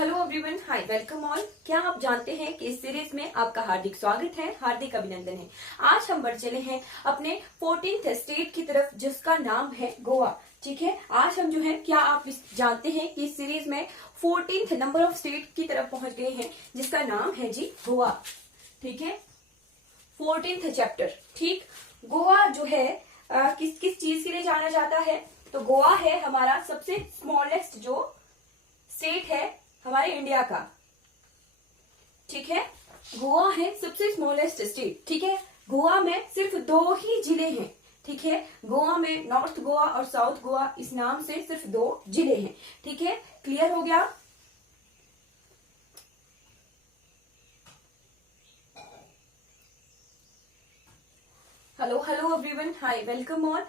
Hello everyone, हाय, welcome all. क्या आप जानते हैं कि इस सीरीज में आपका हार्दिक स्वागत है, हार्दिक अभिनंदन है। आज हम बढ़ चले हैं अपने 14th स्टेट की तरफ, जिसका नाम है गोवा। ठीक है, आज हम जो है, क्या आप जानते हैं कि इस सीरीज में 14th नंबर ऑफ स्टेट की तरफ पहुंच गए हैं, जिसका नाम है जी गोवा। ठीक है, 14th चैप्टर। ठीक, गोवा जो है किस किस चीज के लिए जाना जाता है? तो गोवा है हमारा सबसे स्मॉलेस्ट जो स्टेट है हमारे इंडिया का। ठीक है, गोवा है सबसे स्मॉलेस्ट स्टेट। ठीक है, गोवा में सिर्फ 2 ही जिले हैं। ठीक है, गोवा में नॉर्थ गोवा और साउथ गोवा इस नाम से सिर्फ 2 जिले हैं। ठीक है, क्लियर हो गया? हेलो हेलो एवरीवन, हाय, वेलकम ऑल।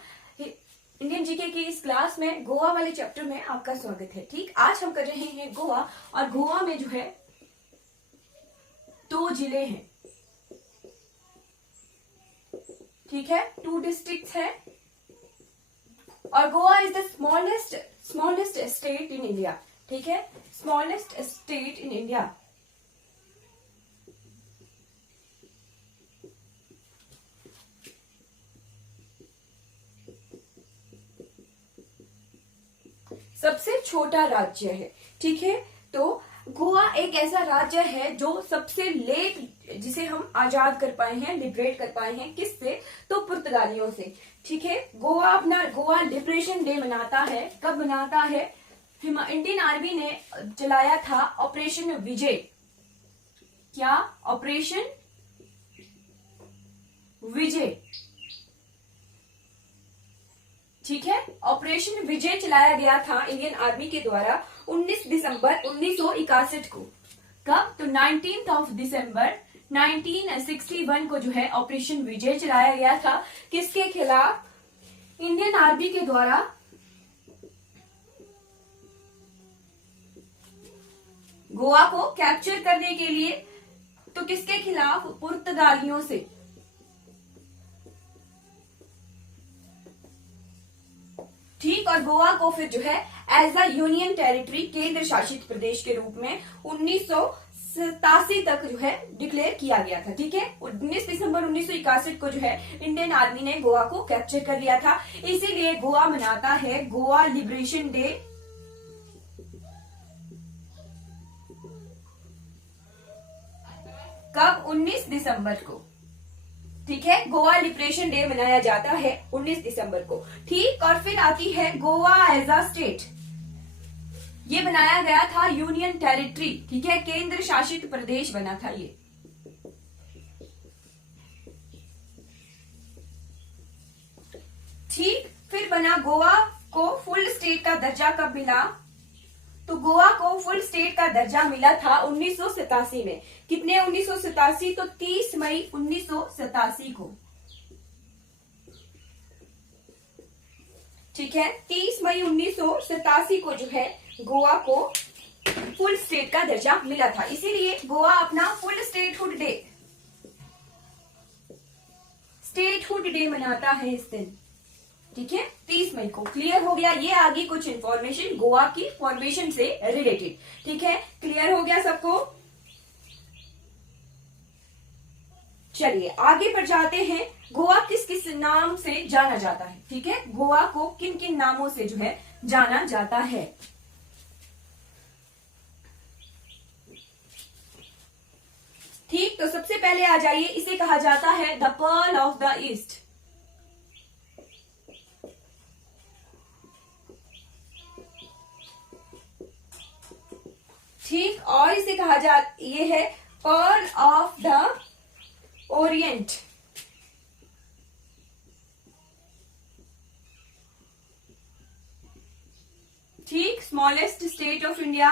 इंडियन जीके की इस क्लास में गोवा वाले चैप्टर में आपका स्वागत है। ठीक, आज हम कर रहे हैं गोवा, और गोवा में जो है 2 जिले हैं। ठीक है, 2 डिस्ट्रिक्ट्स हैं, और Goa is the smallest state in India. ठीक है, स्मॉलेस्ट स्टेट इन इंडिया। सबसे छोटा राज्य है। ठीक है, तो गोवा एक ऐसा राज्य है जो सबसे लेट, जिसे हम आजाद कर पाए हैं, लिबरेट कर पाए हैं। किससे? तो पुर्तगालियों से। ठीक है, गोवा लिबरेशन डे मनाता है। कब मनाता है? इंडियन आर्मी ने चलाया था ऑपरेशन विजय। क्या? ऑपरेशन विजय। ठीक है, ऑपरेशन विजय चलाया गया था इंडियन आर्मी के द्वारा 19 दिसंबर 1961 को। कब? तो 19 दिसंबर 1961 को जो है ऑपरेशन विजय चलाया गया था। किसके खिलाफ? इंडियन आर्मी के द्वारा गोवा को कैप्चर करने के लिए। तो किसके खिलाफ? पुर्तगालियों से। ठीक, और गोवा को फिर जो है एज अ यूनियन टेरिटरी, केंद्र शासित प्रदेश के रूप में 1987 तक जो है डिक्लेयर किया गया था। ठीक है, 19 दिसंबर 1961 को जो है इंडियन आर्मी ने गोवा को कैप्चर कर लिया था। इसीलिए गोवा मनाता है गोवा लिबरेशन डे। कब? 19 दिसंबर को। ठीक है, गोवा लिबरेशन डे मनाया जाता है 19 दिसंबर को। ठीक, और फिर आती है गोवा एज अ स्टेट। ये बनाया गया था यूनियन टेरिटरी। ठीक है, केंद्र शासित प्रदेश बना था ये। ठीक, फिर बना गोवा को फुल स्टेट का दर्जा कब मिला? तो गोवा को फुल स्टेट का दर्जा मिला था 1987 में। कितने? 1987, तो 30 मई 1987 को। ठीक है, 30 मई 1987 को जो है गोवा को फुल स्टेट का दर्जा मिला था। इसीलिए गोवा अपना फुल स्टेटहुड डे मनाता है इस दिन। ठीक है, 30 मई को। क्लियर हो गया? ये आगे कुछ इंफॉर्मेशन गोवा की फॉर्मेशन से रिलेटेड। ठीक है, क्लियर हो गया सबको? चलिए आगे बढ़ जाते हैं। गोवा किस किस नाम से जाना जाता है? ठीक है, गोवा को किन किन नामों से जो है जाना जाता है? ठीक, तो सबसे पहले आ जाइए, इसे कहा जाता है the pearl of the east. ठीक, और इसे कहा ये है पर्ल ऑफ द ओरिएंट। ठीक, smallest state of India.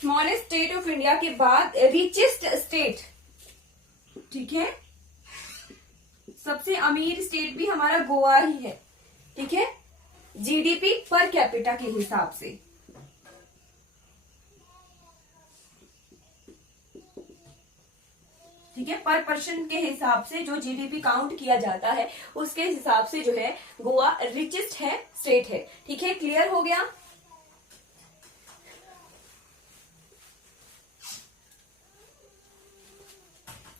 Smallest state of India के बाद रिचेस्ट स्टेट। ठीक है, सबसे अमीर स्टेट भी हमारा गोवा ही है। ठीक है, जीडीपी पर कैपिटा के हिसाब से। ठीक है, पर पर्सन के हिसाब से जो जीडीपी काउंट किया जाता है उसके हिसाब से जो है गोवा रिचेस्ट है स्टेट है। ठीक है, क्लियर हो गया।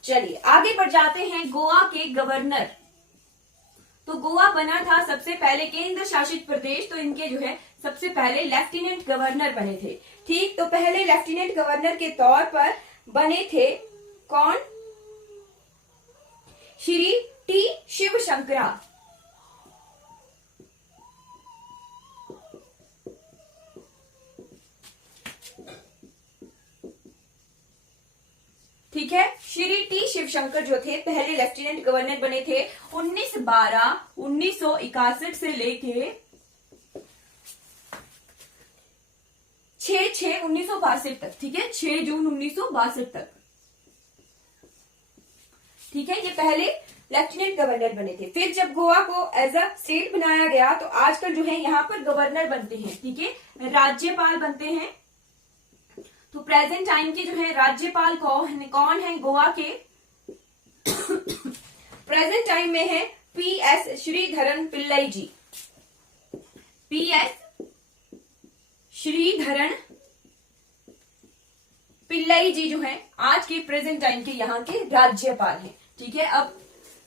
चलिए आगे बढ़ जाते हैं। गोवा के गवर्नर, तो गोवा बना था सबसे पहले केंद्र शासित प्रदेश, तो इनके जो है सबसे पहले लेफ्टिनेंट गवर्नर बने थे। ठीक, तो पहले लेफ्टिनेंट गवर्नर के तौर पर बने थे कौन? श्री टी शिवशंकरा। ठीक है, श्री टी शिवशंकर जो थे पहले लेफ्टिनेंट गवर्नर बने थे 19/12/1961 से लेके 6/6/1962 तक। ठीक है, 6 जून 1962 तक। ठीक है, ये पहले लेफ्टिनेंट गवर्नर बने थे। फिर जब गोवा को एज अ स्टेट बनाया गया तो आजकल जो है यहाँ पर गवर्नर बनते हैं। ठीक है, राज्यपाल बनते हैं। तो प्रेजेंट टाइम के जो है राज्यपाल कौन है गोवा के? प्रेजेंट टाइम में है PS श्रीधरन पिल्लई जी। PS श्रीधरन पिल्लई जी जो है आज के प्रेजेंट टाइम के यहाँ के राज्यपाल हैं। ठीक है, अब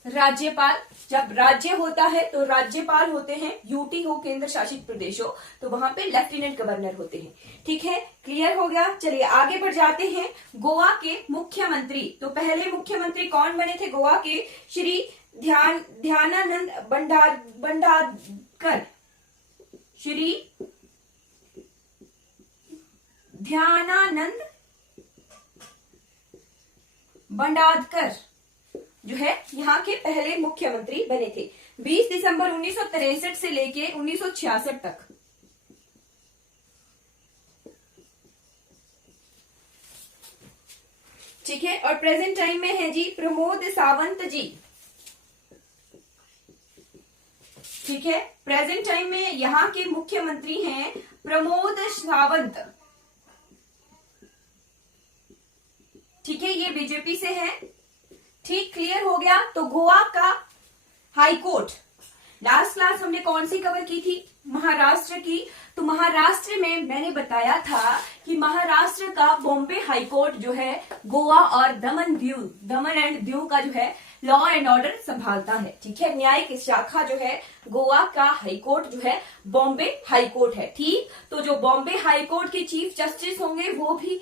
राज्यपाल, जब राज्य होता है तो राज्यपाल होते हैं, यूटी हो केंद्र शासित प्रदेश हो तो वहां पे लेफ्टिनेंट गवर्नर होते हैं। ठीक है, क्लियर हो गया। चलिए आगे बढ़ जाते हैं। गोवा के मुख्यमंत्री, तो पहले मुख्यमंत्री कौन बने थे गोवा के? श्री ध्यानानंद भंडारकर। श्री ध्यानानंद भंडारकर जो है यहाँ के पहले मुख्यमंत्री बने थे 20 दिसंबर 1963 से लेके 1966 तक। ठीक है, और प्रेजेंट टाइम में है जी प्रमोद सावंत जी। ठीक है, प्रेजेंट टाइम में यहाँ के मुख्यमंत्री हैं प्रमोद सावंत। ठीक है, ये बीजेपी से है। ठीक, क्लियर हो गया। तो गोवा का हाई कोर्ट, लास्ट क्लास हमने कौन सी कवर की थी? महाराष्ट्र की। तो महाराष्ट्र में मैंने बताया था कि महाराष्ट्र का बॉम्बे हाई कोर्ट जो है गोवा और दमन एंड दीव का जो है लॉ एंड ऑर्डर संभालता है। ठीक है, न्यायिक शाखा जो है गोवा का हाई कोर्ट जो है बॉम्बे हाई कोर्ट है। ठीक, तो जो बॉम्बे हाई कोर्ट के चीफ जस्टिस होंगे वो ही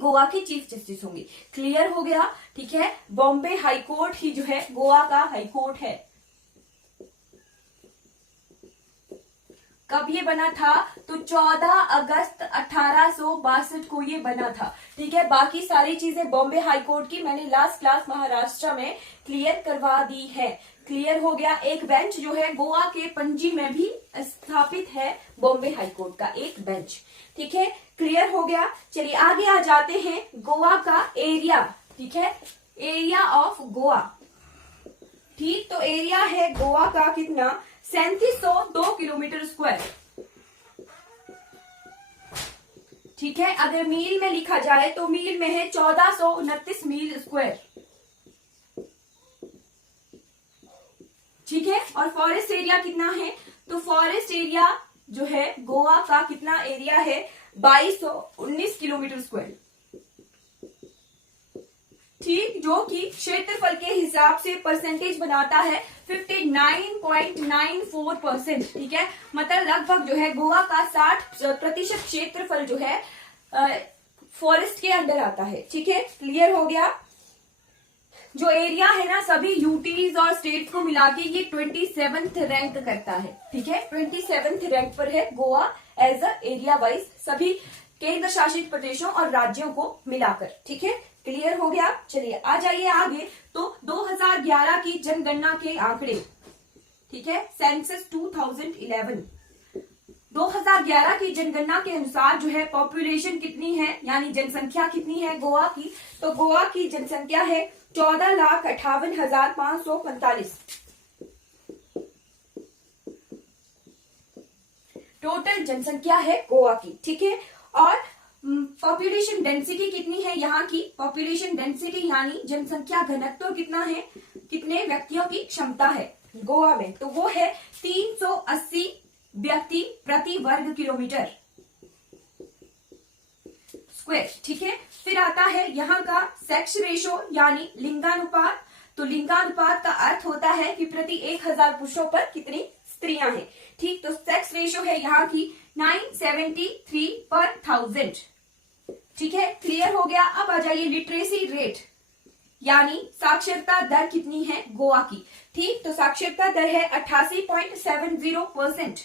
गोवा के चीफ जस्टिस होंगे। क्लियर हो गया। ठीक है, बॉम्बे हाई कोर्ट ही जो है गोवा का हाई कोर्ट है। कब ये बना था? तो 14 अगस्त 1862 को ये बना था। ठीक है, बाकी सारी चीजें बॉम्बे हाई कोर्ट की मैंने लास्ट क्लास महाराष्ट्र में क्लियर करवा दी है। क्लियर हो गया। एक बेंच जो है गोवा के पणजी में भी स्थापित है, बॉम्बे हाई कोर्ट का एक बेंच। ठीक है, क्लियर हो गया। चलिए आगे आ जाते हैं। गोवा का एरिया, ठीक है, एरिया ऑफ गोवा। ठीक, तो एरिया है गोवा का कितना? 3702 किलोमीटर स्क्वायर। ठीक है, अगर मील में लिखा जाए तो मील में है 1429 मील स्क्वायर। ठीक है, और फॉरेस्ट एरिया कितना है? तो फॉरेस्ट एरिया जो है गोवा का कितना एरिया है? 2219 किलोमीटर स्क्वायर। ठीक, जो कि क्षेत्रफल के हिसाब से परसेंटेज बनाता है 59.94%। ठीक है, मतलब लगभग जो है गोवा का 60% क्षेत्रफल जो है फॉरेस्ट के अंडर आता है। ठीक है, क्लियर हो गया। जो एरिया है ना सभी यूटीज और स्टेट को मिला के ये 27th रैंक करता है। ठीक है, 27th रैंक पर है Goa as a area wise, सभी केंद्र शासित प्रदेशों और राज्यों को मिलाकर। ठीक है, क्लियर हो गया। चलिए आ जाइए आगे। तो 2011 की जनगणना के आंकड़े, ठीक है, सेंसस 2011, 2011 की जनगणना के अनुसार जो है पॉपुलेशन कितनी है, यानी जनसंख्या कितनी है गोवा की? तो गोवा की जनसंख्या है 14,58,545। टोटल जनसंख्या है गोवा की। ठीक है, और पॉपुलेशन डेंसिटी कितनी है यहाँ की, पॉपुलेशन डेंसिटी यानी जनसंख्या घनत्व कितना है, कितने व्यक्तियों की क्षमता है गोवा में, तो वो है 380 व्यक्ति प्रति वर्ग किलोमीटर स्क्वायर। ठीक है, फिर आता है यहाँ का सेक्स रेशो यानी लिंगानुपात। तो लिंगानुपात का अर्थ होता है कि प्रति 1000 पुरुषों पर कितनी स्त्रियां हैं। ठीक, तो सेक्स रेशो है यहाँ की 973 पर 1000। ठीक है, क्लियर हो गया। अब आ जाइए लिटरेसी रेट यानी साक्षरता दर कितनी है गोवा की। ठीक, तो साक्षरता दर है 88.70%।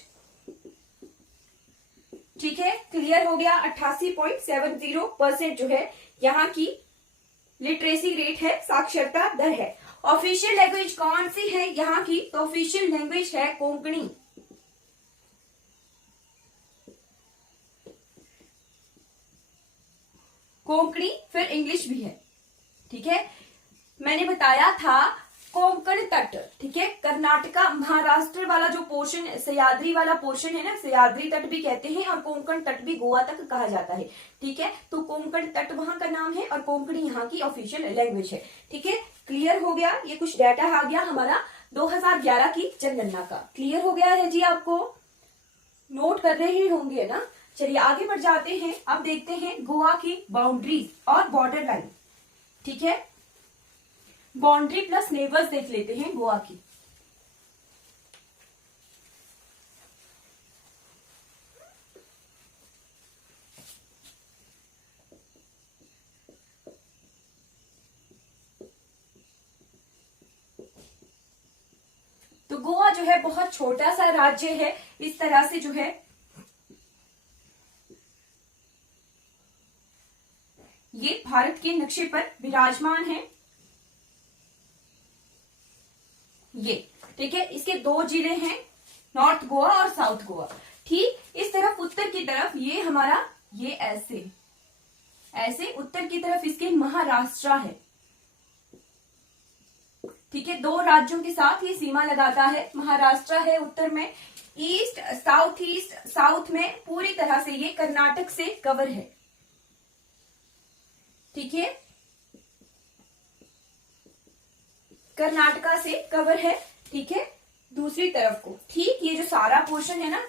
ठीक है, क्लियर हो गया। 88.70% जो है यहाँ की लिटरेसी रेट है, साक्षरता दर है। ऑफिशियल लैंग्वेज कौन सी है यहाँ की, तो ऑफिशियल लैंग्वेज है कोंकणी। कोंकणी, फिर इंग्लिश भी है। ठीक है, मैंने बताया था कोंकण तट। ठीक है, कर्नाटका महाराष्ट्र वाला जो पोर्शन, सह्याद्री वाला पोर्शन है ना, सह्याद्री तट भी कहते हैं और कोंकण तट भी गोवा तक कहा जाता है। ठीक है, तो कोंकण तट वहां का नाम है और कोंकणी यहाँ की ऑफिशियल लैंग्वेज है। ठीक है, क्लियर हो गया। ये कुछ डाटा आ गया हमारा 2011 की जनगणना का। क्लियर हो गया है जी, आपको नोट कर रहे ही होंगे ना। चलिए आगे बढ़ जाते हैं। अब देखते हैं गोवा की बाउंड्रीज और बॉर्डर लाइन। ठीक है, बाउंड्री प्लस नेबर्स देख लेते हैं गोवा की। तो गोवा जो है बहुत छोटा सा राज्य है। इस तरह से जो है ये भारत के नक्शे पर विराजमान है। ये ठीक है, इसके 2 जिले हैं, नॉर्थ गोवा और साउथ गोवा। ठीक, इस तरफ उत्तर की तरफ ये हमारा, ये ऐसे ऐसे उत्तर की तरफ इसके महाराष्ट्र है। ठीक है, 2 राज्यों के साथ ये सीमा लगाता है। महाराष्ट्र है उत्तर में, ईस्ट साउथ में पूरी तरह से ये कर्नाटक से कवर है। ठीक है, कर्नाटका से कवर है। ठीक है, दूसरी तरफ को, ठीक, ये जो सारा पोर्शन है ना,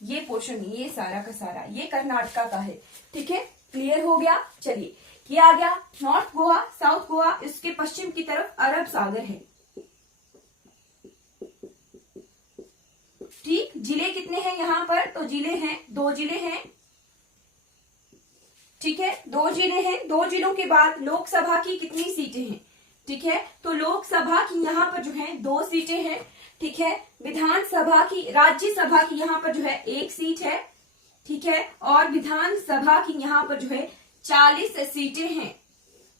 ये पोर्शन, ये सारा का सारा ये कर्नाटका का है। ठीक है, क्लियर हो गया। चलिए, ये आ गया नॉर्थ गोवा, साउथ गोवा, इसके पश्चिम की तरफ अरब सागर है। ठीक, जिले कितने हैं यहाँ पर, तो जिले हैं 2 जिले हैं। ठीक है, 2 जिले हैं। 2 जिलों के बाद लोकसभा की कितनी सीटें हैं। ठीक है, तो लोकसभा की यहाँ पर जो है 2 सीटें हैं। ठीक है, विधानसभा की, राज्यसभा की यहाँ पर जो है 1 सीट है। ठीक है, और विधानसभा की यहाँ पर जो है 40 सीटें हैं।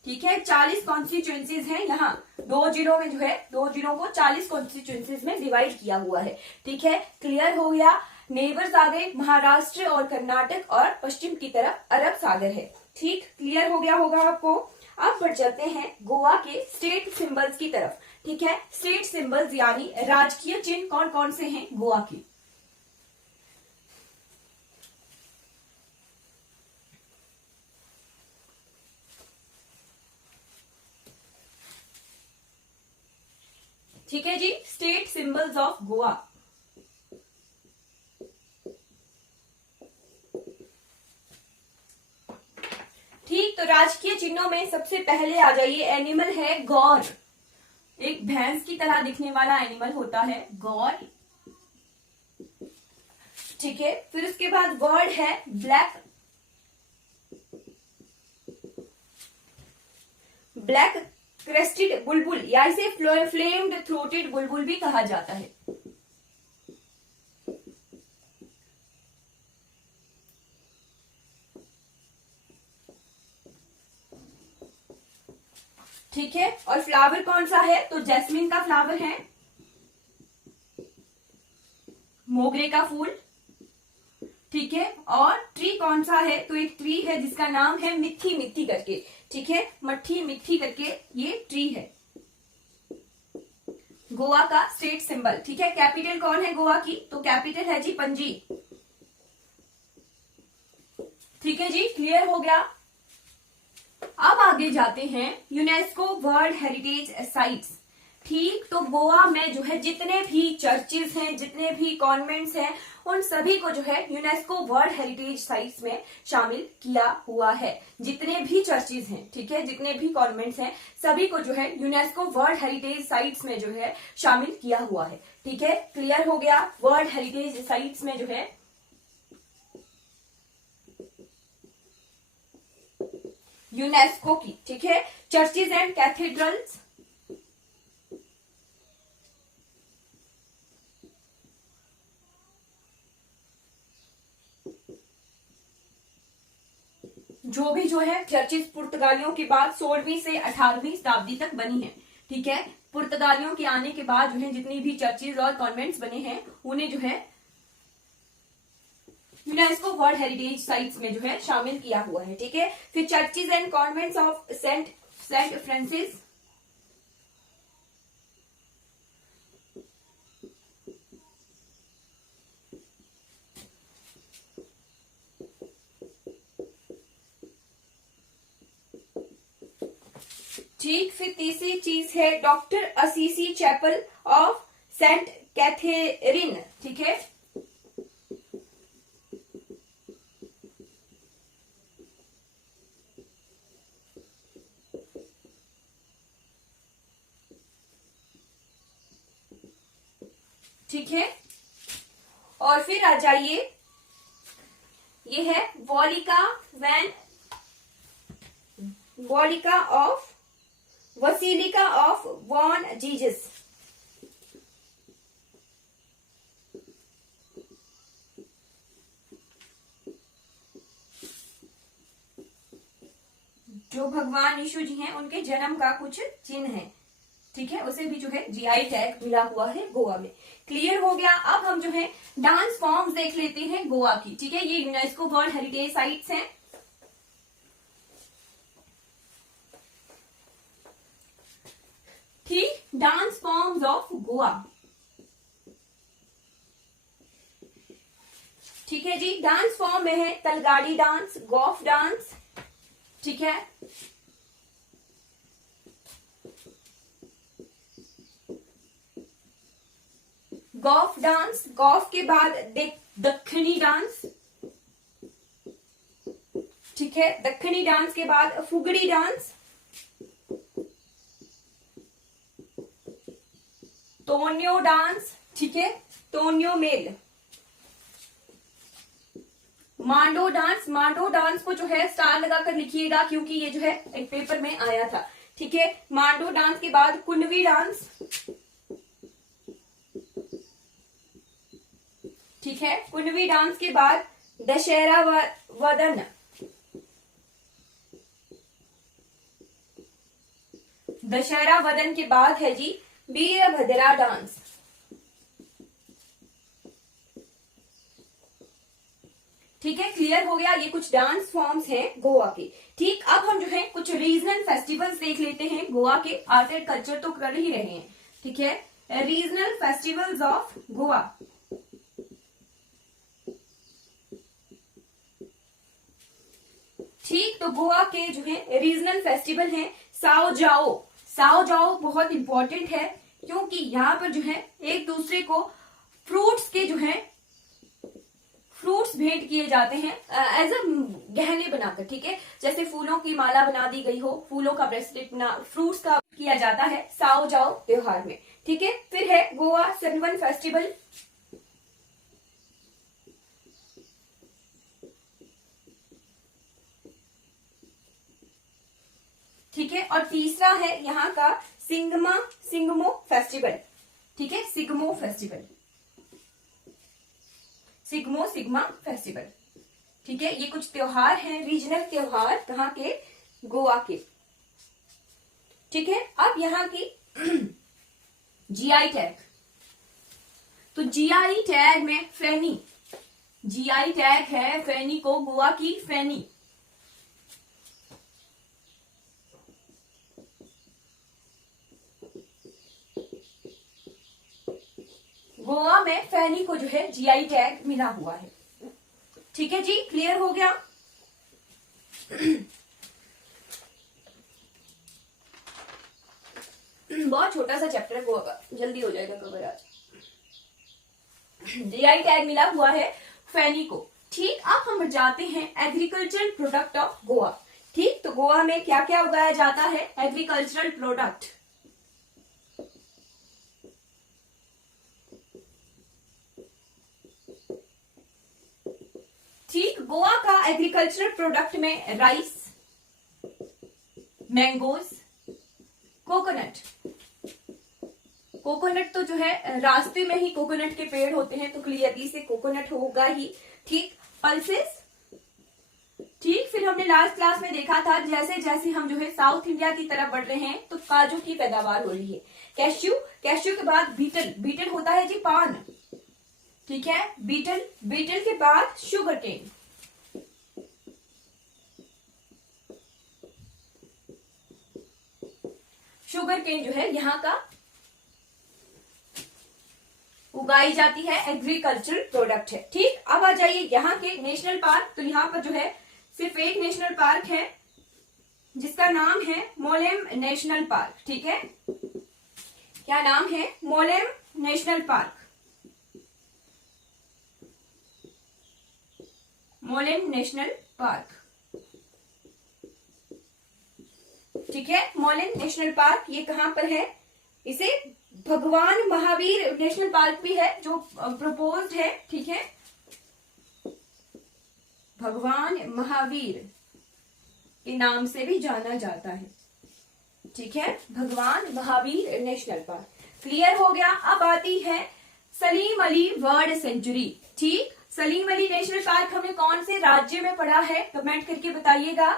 ठीक है, 40 कॉन्स्टिट्यूएंसीज हैं यहाँ। 2 जिलों में जो है, 2 जिलों को 40 कॉन्स्टिट्यूएंसीज में डिवाइड किया हुआ है। ठीक है, क्लियर हो गया। नेबर्स आ गए महाराष्ट्र और कर्नाटक, और पश्चिम की तरफ अरब सागर है। ठीक, क्लियर हो गया होगा आपको। अब बढ़ चलते हैं गोवा के स्टेट सिंबल्स की तरफ। ठीक है, स्टेट सिंबल्स यानी राजकीय चिन्ह कौन कौन से हैं गोवा की। ठीक है जी, स्टेट सिंबल्स ऑफ गोवा। ठीक, तो राजकीय चिन्हों में सबसे पहले आ जाइए, एनिमल है गौर। एक भैंस की तरह दिखने वाला एनिमल होता है गौर। ठीक है, फिर उसके बाद वर्ड है ब्लैक क्रेस्टेड बुलबुल, या इसे फ्लेम्ड थ्रोटेड बुलबुल भी कहा जाता है। ठीक है, और फ्लावर कौन सा है, तो जैस्मिन का फ्लावर है, मोगरे का फूल। ठीक है, और ट्री कौन सा है, तो एक ट्री है जिसका नाम है मिट्टी मिट्टी करके। ठीक है, मट्ठी मिट्टी करके ये ट्री है। गोवा का स्टेट सिंबल। ठीक है, कैपिटल कौन है गोवा की, तो कैपिटल है जी पणजी। ठीक ठीक है जी, क्लियर हो गया। अब आगे जाते हैं यूनेस्को वर्ल्ड हेरिटेज साइट्स। ठीक, तो गोवा में जो है जितने भी चर्चेज हैं, जितने भी कॉन्वेंट्स हैं, उन सभी को जो है यूनेस्को वर्ल्ड हेरिटेज साइट्स में शामिल किया हुआ है। जितने भी चर्चेज हैं, ठीक है, जितने भी कॉन्वेंट्स हैं, सभी को जो है यूनेस्को वर्ल्ड हेरिटेज साइट्स में जो है शामिल किया हुआ है। ठीक है, क्लियर हो गया। वर्ल्ड हेरिटेज साइट्स में जो है यूनेस्को की, ठीक है, चर्चेज एंड कैथेड्रल्स, जो भी जो है चर्चेज पुर्तगालियों के बाद 16वीं से 18वीं शताब्दी तक बनी है। ठीक है, पुर्तगालियों के आने के बाद जो है जितनी भी चर्चेज और कॉन्वेंट्स बने हैं उन्हें जो है यूनेस्को वर्ल्ड हेरिटेज साइट्स में जो है शामिल किया हुआ है। ठीक है, फिर churches and convents of saint Francis, ठीक, फिर तीसरी चीज है doctor Assisi chapel of saint Catherine. ठीक है, ठीक है, और फिर आ जाइए, ये है वसीलिका ऑफ वॉन जीजस। जो भगवान यीशु जी हैं उनके जन्म का कुछ चिन्ह है। ठीक है, उसे भी जो है जीआई टैग मिला हुआ है गोवा में। क्लियर हो गया। अब हम जो है डांस फॉर्म्स देख लेते हैं गोवा की। ठीक है, ये यूनेस्को वर्ल्ड हेरिटेज साइट्स हैं। ठीक, डांस फॉर्म्स ऑफ गोवा। ठीक है जी, डांस फॉर्म में है तलगाड़ी डांस, गोफ डांस। ठीक है, गोफ डांस, गोफ के बाद दक्खनी डांस। ठीक है, दक्खनी डांस के बाद फुगड़ी डांस, तोन्यो डांस। ठीक है, तोन्यो मेल, मांडो डांस। मांडो डांस को जो है स्टार लगाकर लिखिएगा क्योंकि ये जो है एक पेपर में आया था। ठीक है, मांडो डांस के बाद कुनवी डांस। ठीक है, कुनवी डांस के बाद दशहरा वदन। दशहरा वदन के बाद है जी वीरभद्रा डांस। ठीक है, क्लियर हो गया। ये कुछ डांस फॉर्म्स हैं गोवा के। ठीक, अब हम जो है कुछ रीजनल फेस्टिवल्स देख लेते हैं गोवा के। आर्ट एंड कल्चर तो कर ही रहे हैं। ठीक है, रीजनल फेस्टिवल्स ऑफ गोवा। ठीक, तो गोवा के जो है रीजनल फेस्टिवल हैं साओ जाओ। साओ जाओ बहुत इंपॉर्टेंट है क्योंकि यहाँ पर जो है एक दूसरे को फ्रूट्स के जो है फ्रूट्स भेंट किए जाते हैं एज अ गहने बनाकर। ठीक है, जैसे फूलों की माला बना दी गई हो, फूलों का ब्रेसलेट बना, फ्रूट्स का किया जाता है साओ जाओ त्योहार में। ठीक है, फिर है गोवा सनबर्न फेस्टिवल। ठीक है, और तीसरा है यहाँ का सिंगमो फेस्टिवल। ठीक है, सिग्मा फेस्टिवल। ठीक है, ये कुछ त्योहार हैं, रीजनल त्योहार कहाँ के, गोवा के। ठीक है, अब यहाँ की जीआई टैग। तो जीआई टैग में फेनी, जीआई टैग है फेनी को, गोवा की फेनी। गोवा में फैनी को जो है जीआई टैग मिला हुआ है। ठीक है जी, क्लियर हो गया। बहुत छोटा सा चैप्टर होगा, जल्दी हो जाएगा कवर आज। जीआई टैग मिला हुआ है फैनी को। ठीक, अब हम जाते हैं एग्रीकल्चरल प्रोडक्ट ऑफ गोवा। ठीक, तो गोवा में क्या क्या उगाया जाता है? Agricultural product. ठीक, गोवा का एग्रीकल्चरल प्रोडक्ट में राइस, मैंगोज, कोकोनट। कोकोनट तो जो है रास्ते में ही कोकोनट के पेड़ होते हैं, तो क्लियरली से कोकोनट होगा ही। ठीक, पल्सेस। ठीक, फिर हमने लास्ट क्लास में देखा था जैसे जैसे हम जो है साउथ इंडिया की तरफ बढ़ रहे हैं तो काजू की पैदावार हो रही है। कैश्यू, कैश्यू के बाद बीटल, बीटल होता है जी पान। ठीक है, बीटल, बीटल के बाद शुगर केन। शुगर केन जो है यहाँ का उगाई जाती है, एग्रीकल्चरल प्रोडक्ट है। ठीक, अब आ जाइए यहाँ के नेशनल पार्क। तो यहाँ पर जो है सिर्फ एक नेशनल पार्क है जिसका नाम है मोलेम नेशनल पार्क। ठीक है, क्या नाम है? Mollem national park. Mollem national park. ठीक है, मोलेम नेशनल पार्क ये कहां पर है? इसे भगवान महावीर नेशनल पार्क भी है जो प्रपोज्ड है। ठीक है, भगवान महावीर के नाम से भी जाना जाता है। ठीक है, भगवान महावीर नेशनल पार्क। क्लियर हो गया। अब आती है सलीम अली बर्ड सेंचुरी। ठीक, सलीम अली नेशनल पार्क हमने कौन से राज्य में पढ़ा है? कमेंट करके बताइएगा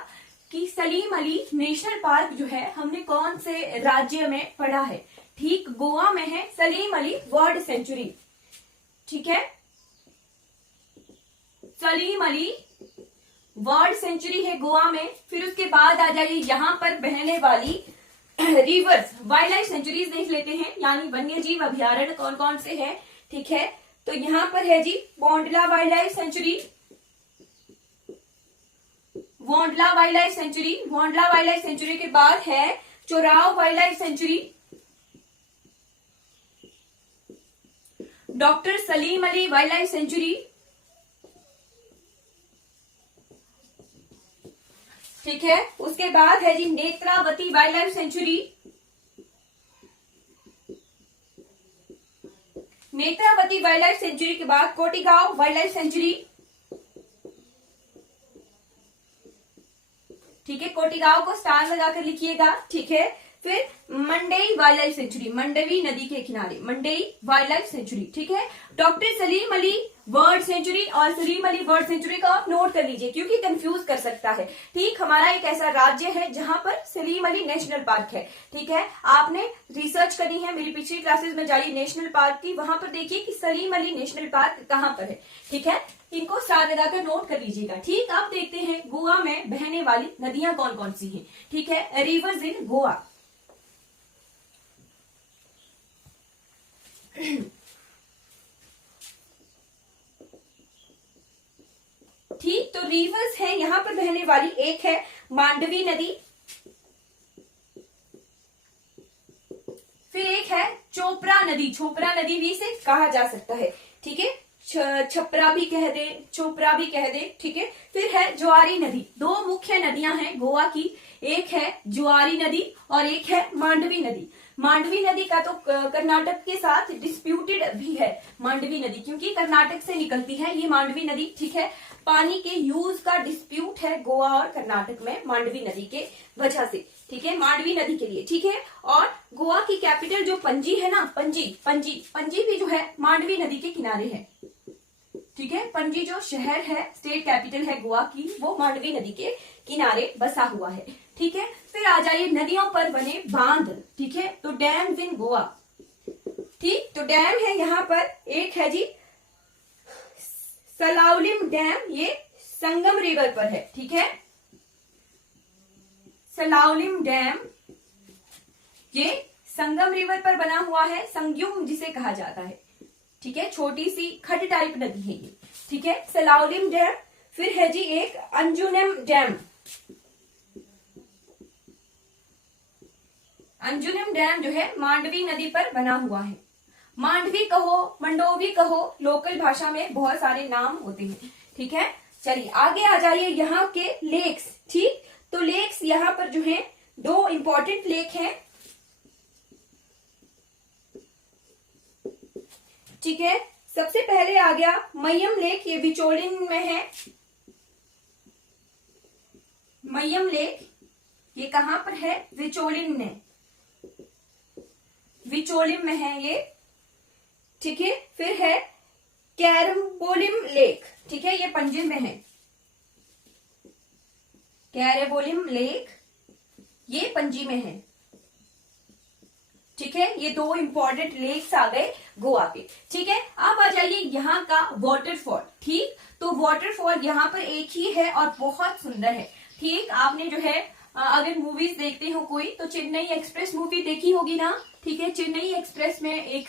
कि सलीम अली नेशनल पार्क जो है हमने कौन से राज्य में पढ़ा है। ठीक, गोवा में है सलीम अली बर्ड सेंचुरी। ठीक है, सलीम अली बर्ड सेंचुरी है गोवा में। फिर उसके बाद आ जाइए यहाँ पर बहने वाली रिवर्स वाइल्ड लाइफ सेंचुरीज देख लेते हैं, यानी वन्य जीव अभ्यारण्य कौन कौन से हैं। ठीक है, तो यहाँ पर है जी Bondla wildlife sanctuary, Bondla wildlife sanctuary. Bondla wildlife sanctuary के बाद है Chorao wildlife sanctuary, doctor Salim Ali wildlife sanctuary. ठीक है, उसके बाद है जी Netravati wildlife sanctuary. Netravati wildlife sanctuary के बाद कोटिगांव वाइल्ड लाइफ सेंचुरी। ठीक है, कोटिगांव को स्टार लगाकर लिखिएगा। ठीक है, फिर मंडई वाइल्ड लाइफ सेंचुरी, मंडवी नदी के किनारे मंडई वाइल्ड लाइफ सेंचुरी। ठीक है, doctor Salim Ali bird sanctuary और सलीम अली बर्ड सेंचुरी का आप नोट कर लीजिए क्योंकि कंफ्यूज कर सकता है। ठीक, हमारा एक ऐसा राज्य है जहां पर सलीम अली नेशनल पार्क है। ठीक है, आपने रिसर्च करनी है, मेरी पिछली क्लासेस में जाइए नेशनल पार्क की, वहां पर देखिए कि सलीम अली नेशनल पार्क कहां पर है। ठीक है, इनको स्टार लगाकर नोट कर लीजिएगा। ठीक, आप देखते हैं गोवा में बहने वाली नदियां कौन कौन सी हैं। ठीक है, रिवर्स इन गोवा। ठीक, तो रिवर्स है यहां पर बहने वाली, एक है मांडवी नदी, फिर एक है चोपड़ा नदी, चोपड़ा नदी भी इसे कहा जा सकता है। ठीक है, छपरा भी कह दे, चोपड़ा भी कह दे। ठीक है, फिर है ज्वारी नदी। दो मुख्य नदियां हैं गोवा की, एक है ज्वारी नदी और एक है मांडवी नदी। मांडवी नदी का तो कर्नाटक के साथ डिस्प्यूटेड भी है मांडवी नदी, क्योंकि कर्नाटक से निकलती है ये मांडवी नदी। ठीक है, पानी के यूज का डिस्प्यूट है गोवा और कर्नाटक में मांडवी नदी के वजह से। ठीक है, मांडवी नदी के लिए। ठीक है, और गोवा की कैपिटल जो पणजी है ना, पणजी भी जो है मांडवी नदी के किनारे है। ठीक है, पणजी जो शहर है, स्टेट कैपिटल है गोवा की, वो मांडवी नदी के किनारे बसा हुआ है। ठीक है, फिर आ जाइए नदियों पर बने बांध। ठीक है, तो डैम इन गोवा। ठीक, तो डैम है यहाँ पर, एक है जी सलाउलिम डैम, ये संगम रिवर पर है। ठीक है, सलाउलिम डैम ये संगम रिवर पर बना हुआ है, संग्युम जिसे कहा जाता है। ठीक है, छोटी सी खड टाइप नदी है ये। ठीक है, सलाउलिम डैम। फिर है जी एक अंजुनम डैम, अंजुनम डैम जो है मांडवी नदी पर बना हुआ है। मांडवी कहो, मंडोवी कहो, लोकल भाषा में बहुत सारे नाम होते हैं। ठीक है, चलिए आगे आ जाइए। यहाँ के लेक्स, ठीक, तो लेक्स यहाँ पर जो है दो इंपॉर्टेंट लेक हैं। ठीक है, सबसे पहले आ गया मय्यम लेक, ये बिचौलिन में है। मय्यम लेक ये कहां पर है? बिचौलिन में, विचोलिम में है ये। ठीक है, फिर है कैरम्बोलिम लेक, ठीक है, ये पंजिम में है। कैरेबोलिम लेक ये पणजी में है। ठीक है, ये दो इंपॉर्टेंट लेक्स आ गए गोवा के। ठीक है, अब आ जाइए यहाँ का वाटरफॉल। ठीक, तो वाटरफॉल यहाँ पर एक ही है और बहुत सुंदर है। ठीक, आपने जो है अगर मूवीज देखते हो कोई तो चेन्नई एक्सप्रेस मूवी देखी होगी ना। ठीक है, चेन्नई एक्सप्रेस में एक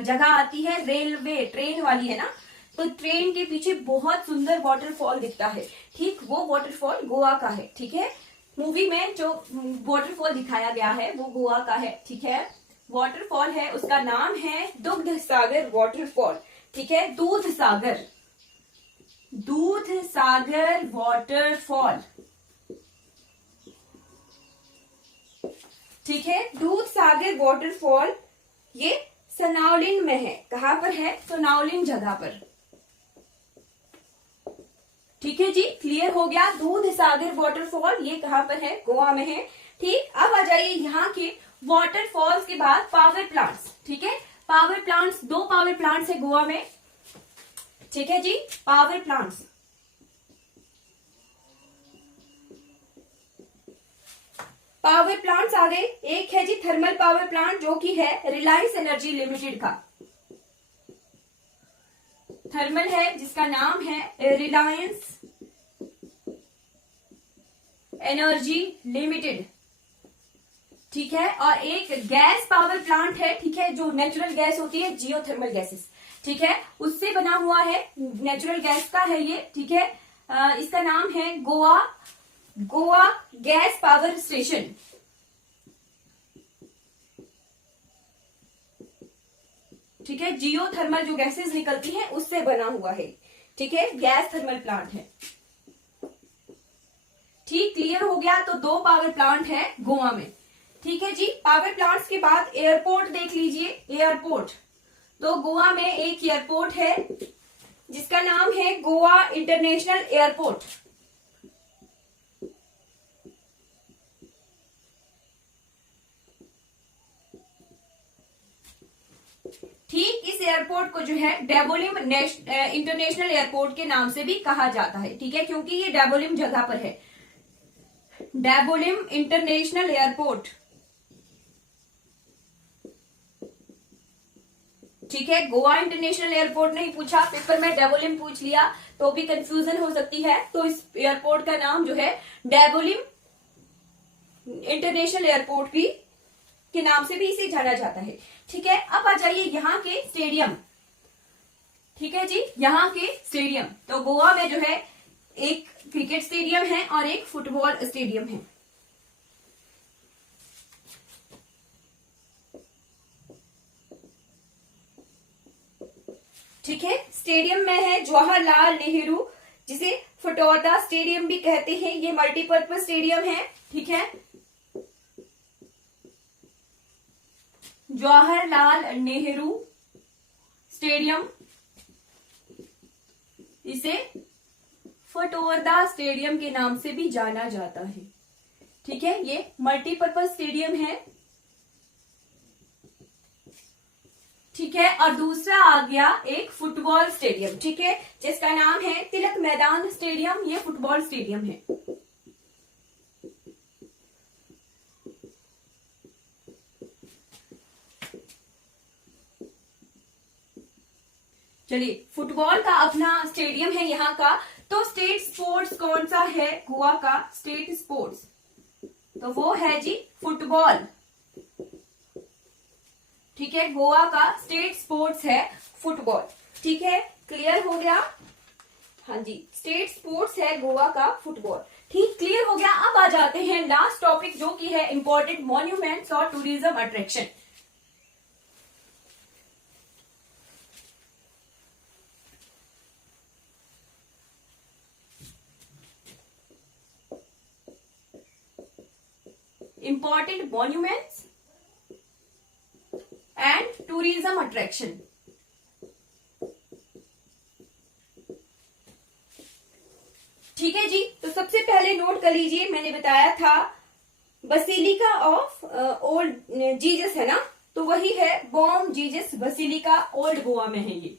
जगह आती है, रेलवे ट्रेन वाली है ना, तो ट्रेन के पीछे बहुत सुंदर वाटरफॉल दिखता है। ठीक, वो वाटरफॉल गोवा का है। ठीक है, मूवी में जो वाटरफॉल दिखाया गया है वो गोवा का है। ठीक है, वाटरफॉल है, उसका नाम है दुग्ध सागर वाटरफॉल। ठीक है, दूध सागर, दूध सागर वाटरफॉल। ठीक है, दूध सागर वाटरफॉल ये सनावलिन में है। कहां पर है? सनावलिन जगह पर। ठीक है जी, क्लियर हो गया। दूध सागर वाटरफॉल ये कहां पर है? गोवा में है। ठीक, अब आ जाइए यहाँ के वाटरफॉल्स के बाद पावर प्लांट्स। ठीक है, पावर प्लांट्स, दो पावर प्लांट्स है गोवा में। ठीक है जी, पावर प्लांट्स, पावर प्लांट्स आ गए। एक है जी थर्मल पावर प्लांट जो कि है रिलायंस एनर्जी लिमिटेड का। थर्मल है जिसका नाम है रिलायंस एनर्जी लिमिटेड। ठीक है, और एक गैस पावर प्लांट है। ठीक है, जो नेचुरल गैस होती है, जियोथर्मल गैसेस, ठीक है, उससे बना हुआ है, नेचुरल गैस का है ये। ठीक है, इसका नाम है गोवा गैस पावर स्टेशन। ठीक है, जियोथर्मल जो गैसेस निकलती हैं उससे बना हुआ है। ठीक है, गैस थर्मल प्लांट है। ठीक, क्लियर हो गया। तो दो पावर प्लांट है गोवा में। ठीक है जी, पावर प्लांट्स के बाद एयरपोर्ट देख लीजिए। एयरपोर्ट, तो गोवा में एक एयरपोर्ट है जिसका नाम है गोवा इंटरनेशनल एयरपोर्ट। ठीक, इस एयरपोर्ट को जो है डेबोलिम इंटरनेशनल एयरपोर्ट के नाम से भी कहा जाता है। ठीक है, क्योंकि ये डेबोलिम जगह पर है। डेबोलिम इंटरनेशनल एयरपोर्ट। ठीक है, गोवा इंटरनेशनल एयरपोर्ट नहीं पूछा, पेपर में डेबोलिम पूछ लिया तो भी कंफ्यूजन हो सकती है। तो इस एयरपोर्ट का नाम जो है डेबोलिम इंटरनेशनल एयरपोर्ट भी के नाम से भी इसे जाना जाता है। ठीक है, अब आ जाइए यहाँ के स्टेडियम। ठीक है जी, यहाँ के स्टेडियम, तो गोवा में जो है एक क्रिकेट स्टेडियम है और एक फुटबॉल स्टेडियम है। ठीक है, स्टेडियम में है जवाहरलाल नेहरू, जिसे फटौदा स्टेडियम भी कहते हैं। ये मल्टीपर्पज स्टेडियम है। ठीक है, जवाहरलाल नेहरू स्टेडियम, इसे फटौदा स्टेडियम के नाम से भी जाना जाता है। ठीक है, ये मल्टीपर्पज स्टेडियम है। ठीक है, और दूसरा आ गया एक फुटबॉल स्टेडियम। ठीक है, जिसका नाम है तिलक मैदान स्टेडियम, ये फुटबॉल स्टेडियम है। चलिए, फुटबॉल का अपना स्टेडियम है यहाँ का। तो स्टेट स्पोर्ट्स कौन सा है गोवा का? स्टेट स्पोर्ट्स, तो वो है जी फुटबॉल। ठीक है, गोवा का स्टेट स्पोर्ट्स है फुटबॉल। ठीक है, क्लियर हो गया? हाँ जी, स्टेट स्पोर्ट्स है गोवा का फुटबॉल। ठीक, क्लियर हो गया। अब आ जाते हैं लास्ट टॉपिक जो कि है इंपॉर्टेंट मॉन्यूमेंट्स और tourism attraction. Important monuments and tourism attraction. ठीक है जी, तो सबसे पहले नोट कर लीजिए, मैंने बताया था बसिलिका ऑफ ओल्ड जीसस है ना, तो वही है Bom Jesus basilica, old Goa में है ये।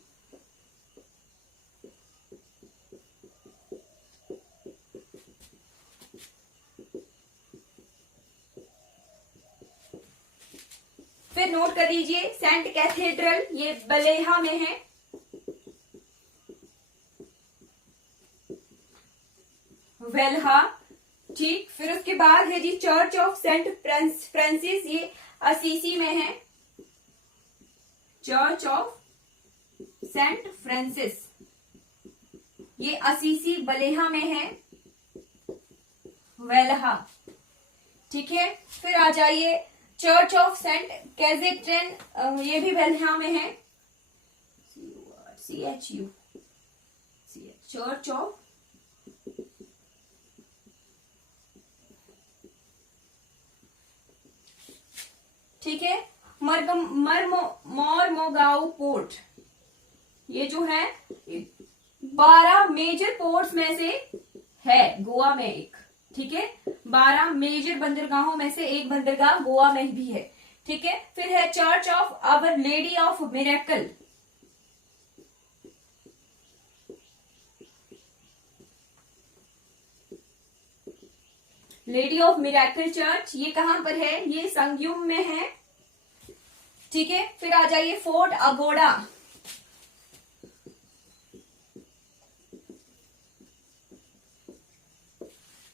फिर नोट कर लीजिए सेंट कैथेड्रल, ये बलेहा में है। वेल्हा, ठीक। फिर उसके बाद है जी चर्च ऑफ सेंट फ्रांसिस, ये असीसी में है। चर्च ऑफ सेंट फ्रांसिस, ये असीसी बलेहा में है, वेल्हा, ठीक है। फिर आ जाइए चर्च ऑफ सेंट कैजेट्रेन, ये भी वेल्हा में है, CHU, चर्च ऑफ ठीक है। मरमोगांव पोर्ट, ये जो है 12 मेजर पोर्ट्स में से है गोवा में एक, ठीक है। 12 मेजर बंदरगाहों में से एक बंदरगाह गोवा में भी है, ठीक है। फिर है church of our lady of miracle, lady of miracle church, ये कहां पर है, ये संगयुम में है, ठीक है। फिर आ जाइए फोर्ट अगोड़ा,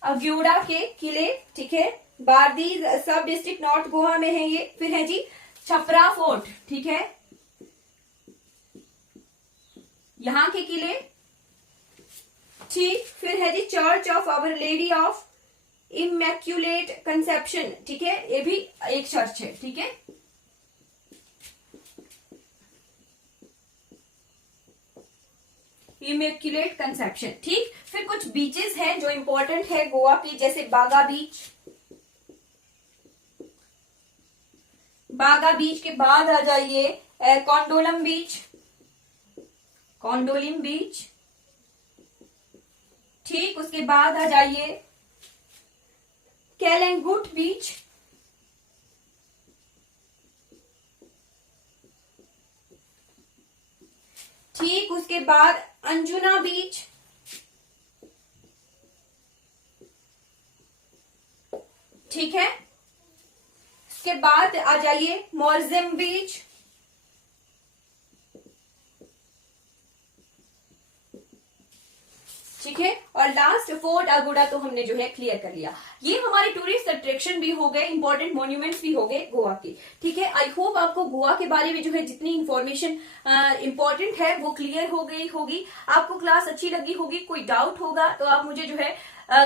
अग्योड़ा के किले, ठीक है। बारदी सब डिस्ट्रिक्ट नॉर्थ गोवा में है ये। फिर है जी छपरा फोर्ट, ठीक है, यहां के किले, ठीक। फिर है जी church of our lady of immaculate conception, ठीक है, ये भी एक चर्च है, ठीक है। इमैक्युलेट कंसेप्शन, ठीक। फिर कुछ बीचेस हैं जो इंपॉर्टेंट है गोवा की, जैसे बागा बीच। बागा बीच के बाद आ जाइए कॉन्डोलम बीच, कॉन्डोलिम बीच, ठीक। उसके बाद आ जाइए कैलेंगुट बीच, ठीक। उसके बाद अंजुना बीच, ठीक है। उसके बाद आ जाइए मोरजिम बीच, ठीक है। और लास्ट फोर्ट अगोड़ा तो हमने जो है क्लियर कर लिया। ये हमारे टूरिस्ट अट्रैक्शन भी हो गए, इंपॉर्टेंट मॉन्यूमेंट्स भी हो गए गोवा के, ठीक है। आई होप आपको गोवा के बारे में जो है जितनी इंफॉर्मेशन इंपॉर्टेंट है वो क्लियर हो गई होगी। आपको क्लास अच्छी लगी होगी। कोई डाउट होगा तो आप मुझे जो है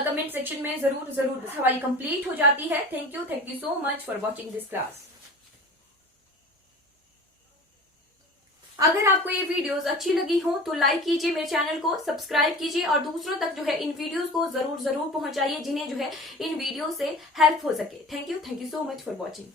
कमेंट सेक्शन में जरूर हमारी कंप्लीट हो जाती है। Thank you so much for watching this class. अगर आपको ये वीडियोस अच्छी लगी हो तो लाइक कीजिए, मेरे चैनल को सब्सक्राइब कीजिए और दूसरों तक जो है इन वीडियोस को जरूर पहुंचाइए जिन्हें जो है इन वीडियो से हेल्प हो सके। Thank you so much for watching.